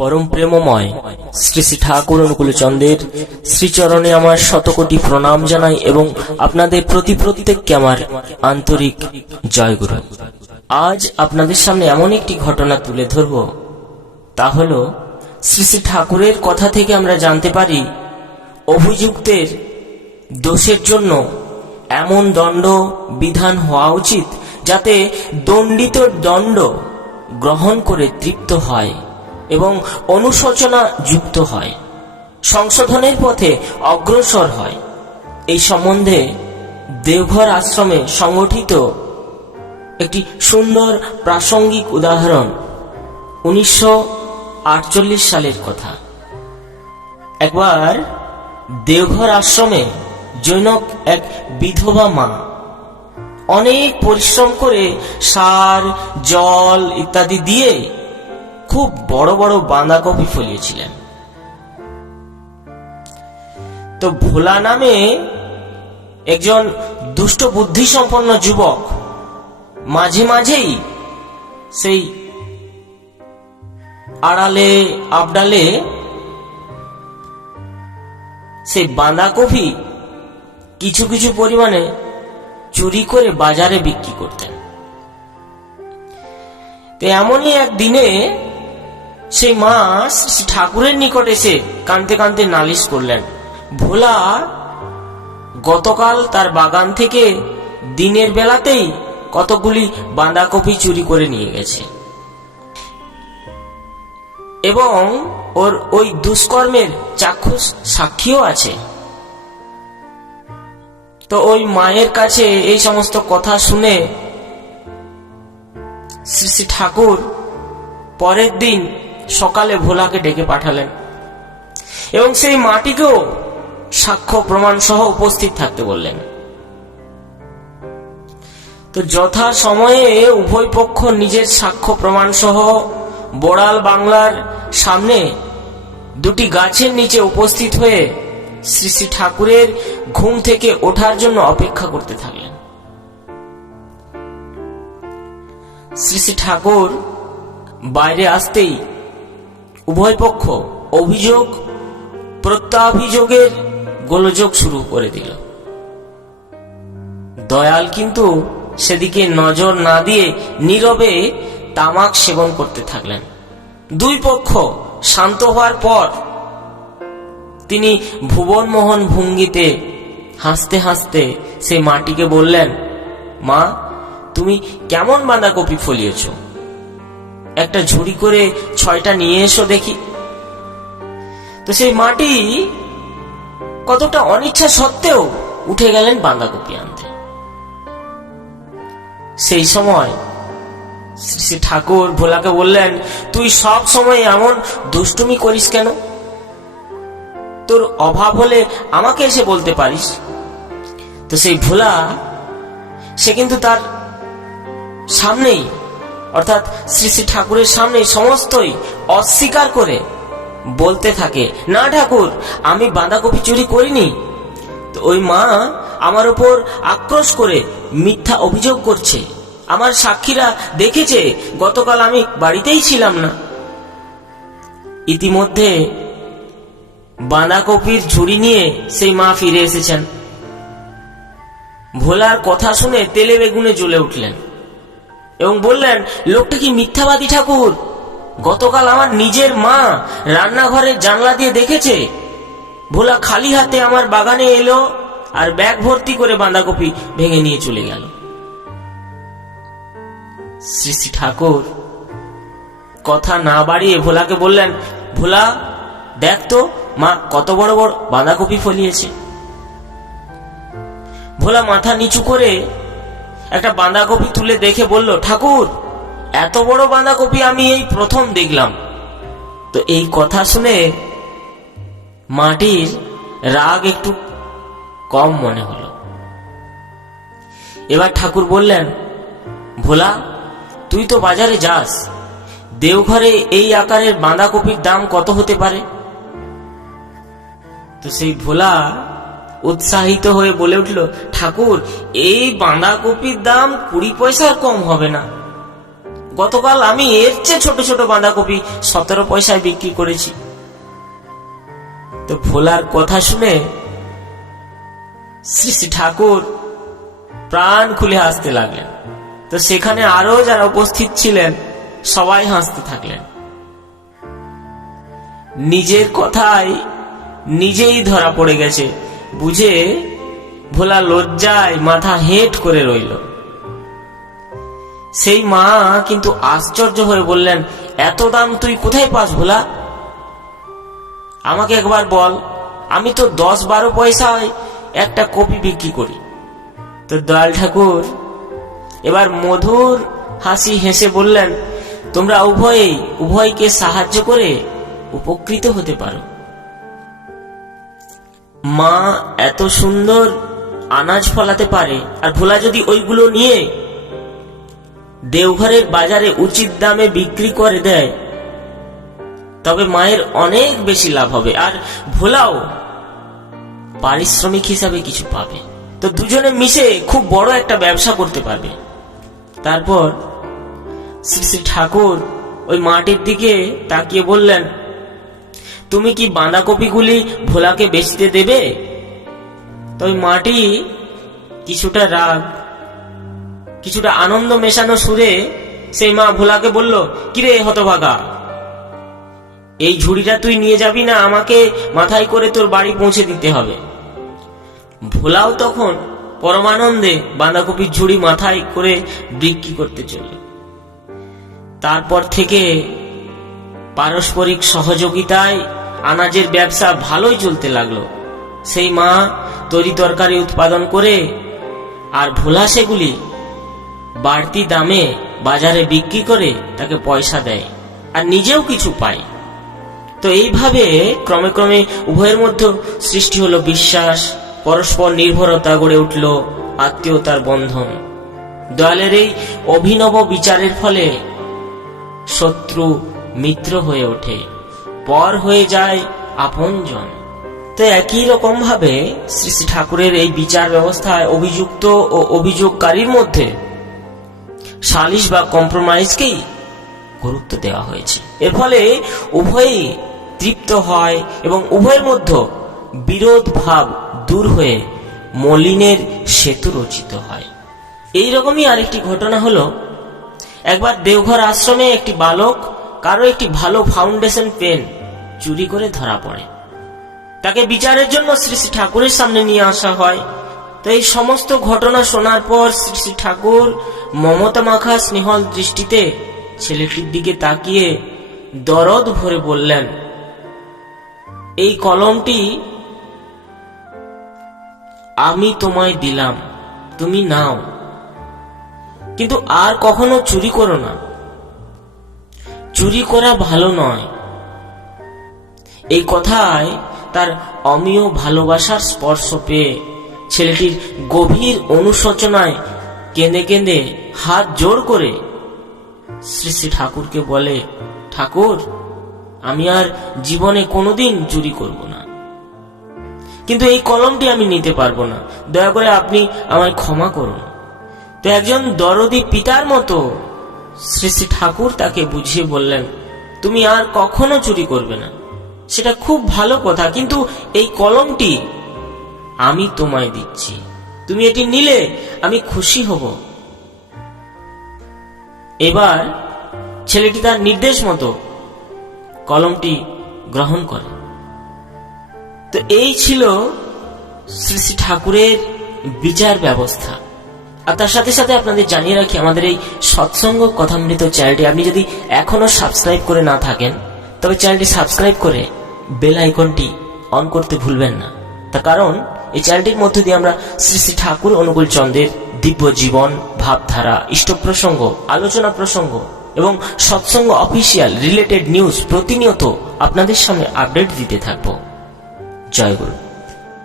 পরম প্রেমময় শ্রী শ্রী ঠাকুর অনুকূলচন্দ্রের শ্রীচরণে আমার শতকোটি প্রণাম জানাই এবং আপনাদের প্রতি প্রত্যেককে আমার আন্তরিক জয়গুরু। আজ আপনাদের সামনে এমন একটি ঘটনা তুলে ধরব, তা হল শ্রী শ্রী ঠাকুরের কথা থেকে আমরা জানতে পারি অভিযুক্তের দোষের জন্য এমন দণ্ড বিধান হওয়া উচিত যাতে দণ্ডিত দণ্ড গ্রহণ করে তৃপ্ত হয় এবং অনুশোচনা যুক্ত হয়, সংশোধনের পথে অগ্রসর হয়। এই সম্বন্ধে দেওঘর আশ্রমে সংগঠিত একটি সুন্দর প্রাসঙ্গিক উদাহরণ 1948 সালের কথা। একবার দেওঘর আশ্রমে জৈনক এক বিধবা মা অনেক পরিশ্রম করে সার, জল ইত্যাদি দিয়ে খুব বড় বড় বাঁধাকপি ফলিয়েছিলেন। তো ভোলা নামে একজন দুষ্ট বুদ্ধি সম্পন্ন যুবক মাঝে মাঝেই সেই আড়ালে আবডালে সেই বাঁধাকপি কিছু কিছু পরিমাণে চুরি করে বাজারে বিক্রি করতেন। তো এমনই একদিনে সেই মা শ্রী ঠাকুরের নিকট এসে কাঁদতে কাঁদতে নালিশ করলেন, ভোলা গতকাল তার বাগান থেকে দিনের বেলাতেই কতগুলি বাঁধাকপি চুরি করে নিয়ে গেছে এবং ওর ওই দুষ্কর্মের চাক্ষুষ সাক্ষীও আছে। তো ওই মায়ের কাছে এই সমস্ত কথা শুনে শ্রী শ্রী ঠাকুর পরের দিন সকালে ভোলাকে ডেকে পাঠালেন এবং সেই মাটিকেও সাক্ষ্য প্রমাণ সহ উপস্থিত থাকতে বললেন। তো যথা সময়ে উভয় পক্ষ নিজের সাক্ষ্য প্রমাণ সহ বড়াল বাংলার সামনে দুটি গাছের নিচে উপস্থিত হয়ে শ্রী শ্রী ঠাকুরের ঘুম থেকে ওঠার জন্য অপেক্ষা করতে থাকলেন। শ্রী শ্রী ঠাকুর বাইরে আসতেই উভয় পক্ষ অভিযোগ প্রত্যাভিযোগের গোলযোগ শুরু করে দিল। দয়াল কিন্তু সেদিকে নজর না দিয়ে নীরবে তামাক সেবন করতে থাকলেন। দুই পক্ষ শান্ত হওয়ার পর তিনি ভুবনমোহন ভঙ্গিতে হাসতে হাসতে সেই মাটিকে বললেন, মা, তুমি কেমন বাঁধাকপি ফলিয়েছ? একটা ঝুড়ি করে 6টা নিয়ে এসো দেখি। তো সেই মাটি কতটা অনিচ্ছা সত্ত্বেও উঠে গেলেন বাঁধাকপি আনতে। সেই সময় শ্রী শ্রী ঠাকুর ভোলাকে বললেন, তুই সব সময় এমন দুষ্টুমি করিস কেন? তোর অভাব হলে আমাকে এসে বলতে পারিস। তো সেই ভোলা সে কিন্তু তার সামনেই অর্থাৎ শ্রী শ্রী ঠাকুরের সামনেই সমস্তই অস্বীকার করে বলতে থাকে, না ঠাকুর, আমি বাঁধাকপি চুরি করিনি। তো ওই মা আমার উপর আক্রোশ করে মিথ্যা অভিযোগ করছে, আমার সাক্ষীরা দেখেছে গতকাল আমি বাড়িতেই ছিলাম না। ইতিমধ্যে বাঁধাকপির ঝুড়ি নিয়ে সেই মা ফিরে এসেছেন। ভোলার কথা শুনে তেলে বেগুনে জ্বলে উঠলেন এবং বললেন, লোকটা কি মিথ্যাবাদী ঠাকুর? গতকাল আমার নিজের মা রান্নাঘরের জানলা দিয়ে দেখেছে ভোলা খালি হাতে আমার বাগানে এলো আর ব্যাগ ভর্তি করে বাঁধাকপি ভেঙে নিয়ে চলে গেল। শ্রী শ্রী ঠাকুর কথা না বাড়িয়ে ভোলাকে বললেন, ভোলা, দেখ তো মা কত বড় বড় বাঁধাকপি ফলিয়েছে। ভোলা মাথা নিচু করে একটা বাঁধাকপি তুলে দেখে বলল, ঠাকুর, এত বড় বাঁধাকপি আমি এই প্রথম দেখলাম। তো এই কথা শুনে মাটির রাগ একটু কম মনে হলো। এবার ঠাকুর বললেন, ভোলা, তুই তো বাজারে যাস, দেওঘরে এই আকারের বাঁধাকপির দাম কত হতে পারে? তো সেই ভোলা উৎসাহিত হয়ে বলে উঠল, ঠাকুর, এই বাঁধাকপির দাম 20 পয়সার কম হবে না। গতকাল আমি এর চেয়ে ছোট ছোট বাঁধাকপি 17 পয়সায় বিক্রি করেছি। তো ভোলার কথা শুনে শ্রী শ্রী ঠাকুর প্রাণ খুলে হাসতে লাগলেন। তো সেখানে আরো যারা উপস্থিত ছিলেন সবাই হাসতে থাকলেন। নিজের কথায় নিজেই ধরা পড়ে গেছে বুঝে ভোলা লজ্জায় মাথা হেঁট করে রইল। সেই মা কিন্তু আশ্চর্য হয়ে বললেন, এত দাম তুই কোথায় পাস ভোলা? আমাকে একবার বল, আমি তো 10-12 পয়সায় একটা কপি বিক্রি করি। তো দয়াল ঠাকুর এবার মধুর হাসি হেসে বললেন, তোমরা উভয়কে সাহায্য করে উপকৃত হতে পারো। মা এত সুন্দর আনাজ ফলাতে পারে, আর ভোলা যদি ওইগুলো নিয়ে দেওঘরের বাজারে উচিত দামে বিক্রি করে দেয় তবে মায়ের অনেক বেশি লাভ হবে, আর ভোলাও পারিশ্রমিক হিসাবে কিছু পাবে। তো দুজনে মিশে খুব বড় একটা ব্যবসা করতে পারবে। তারপর শ্রী শ্রী ঠাকুর ওই মাটির দিকে তাকিয়ে বললেন, তুমি কি বাঁধাকপিগুলি ভোলাকে বেচতে দেবে? তো ওই মাটি কিছুটা রাগ কিছুটা আনন্দ মেশানো সুরে সেই মা ভোলাকে বলল, কিরে হতভাগা, এই ঝুড়িটা তুই নিয়ে যাবি না আমাকে মাথায় করে তোর বাড়ি পৌঁছে দিতে হবে। ভোলাও তখন পরমানন্দে বাঁধাকপির ঝুড়ি মাথায় করে বিক্রি করতে চলল। তারপর থেকে পারস্পরিক সহযোগিতায় আনাজের ব্যবসা ভালোই চলতে লাগলো। সেই মা তরি তরকারি উৎপাদন করে আর ভোলা সেগুলি বাড়তি দামে বাজারে বিক্রি করে তাকে পয়সা দেয় আর নিজেও কিছু পায়। তো এইভাবে ক্রমে ক্রমে উভয়ের মধ্যে সৃষ্টি হলো বিশ্বাস, পরস্পর নির্ভরতা গড়ে উঠল, আত্মীয়তার বন্ধন। দয়ালের এই অভিনব বিচারের ফলে শত্রু মিত্র হয়ে ওঠে, পর হয়ে যায় আপনজন। তো একই রকম ভাবে শ্রী শ্রী ঠাকুরের এই বিচার ব্যবস্থায় অভিযুক্ত ও অভিযোগকারীর মধ্যে সালিশ বা কম্প্রোমাইজকেই গুরুত্ব দেওয়া হয়েছে। এর ফলে উভয়ই তৃপ্ত হয় এবং উভয়ের মধ্যে বিরোধ ভাব দূর হয়ে মলিনের সেতু রচিত হয়। এইরকমই আরেকটি ঘটনা হলো, একবার দেওঘর আশ্রমে একটি বালক কারো একটি ভালো ফাউন্ডেশন পেন চুরি করে ধরা পড়ে। তাকে বিচারের জন্য শ্রী শ্রী ঠাকুরের সামনে নিয়ে আসা হয়। তো এই সমস্ত ঘটনা শোনার পর শ্রী শ্রী ঠাকুর মমতা মাখা স্নেহল দৃষ্টিতে ছেলেটির দিকে তাকিয়ে দরদ ভরে বললেন, এই কলমটি আমি তোমায় দিলাম, তুমি নাও, কিন্তু আর কখনো চুরি করো না। চুরি করা ভালো নয়। এই কথায় তার অমীয় ভালোবাসার স্পর্শ পেয়ে ছেলেটির গভীর অনুশোচনায় কেঁদে কেঁদে হাত জোর করে শ্রী শ্রী ঠাকুরকে বলে, ঠাকুর, আমি আর জীবনে কোনোদিন চুরি করব না, কিন্তু এই কলমটি আমি নিতে পারবো না, দয়া করে আপনি আমায় ক্ষমা করুন। তো একজন দরদি পিতার মতো শ্রী শ্রী ঠাকুর তাকে বুঝিয়ে বললেন, তুমি আর কখনো চুরি করবে না, সেটা খুব ভালো কথা, কিন্তু এই কলমটি আমি তোমায় দিচ্ছি, তুমি এটি নিলে আমি খুশি হব। এবার ছেলেটি তার নির্দেশ মতো কলমটি গ্রহণ করে। তো এই ছিল শ্রী শ্রী ঠাকুরের বিচার ব্যবস্থা। আর তার সাথে সাথে আপনাদের জানিয়ে রাখি, আমাদের এই সৎসঙ্গ কথামৃত চ্যানেলটি আপনি যদি এখনো সাবস্ক্রাইব করে না থাকেন তবে চ্যানেলটি সাবস্ক্রাইব করে বেল আইকনটি অন করতে ভুলবেন না। তার কারণ এই চ্যানেলটির মধ্য দিয়ে আমরা শ্রী শ্রী ঠাকুর অনুকূল চন্দ্রের দিব্য জীবন, ভাবধারা, ইষ্ট প্রসঙ্গ, আলোচনা প্রসঙ্গ এবং সৎসঙ্গ অফিসিয়াল রিলেটেড নিউজ প্রতিনিয়ত আপনাদের সামনে আপডেট দিতে থাকব। জয় গুরু।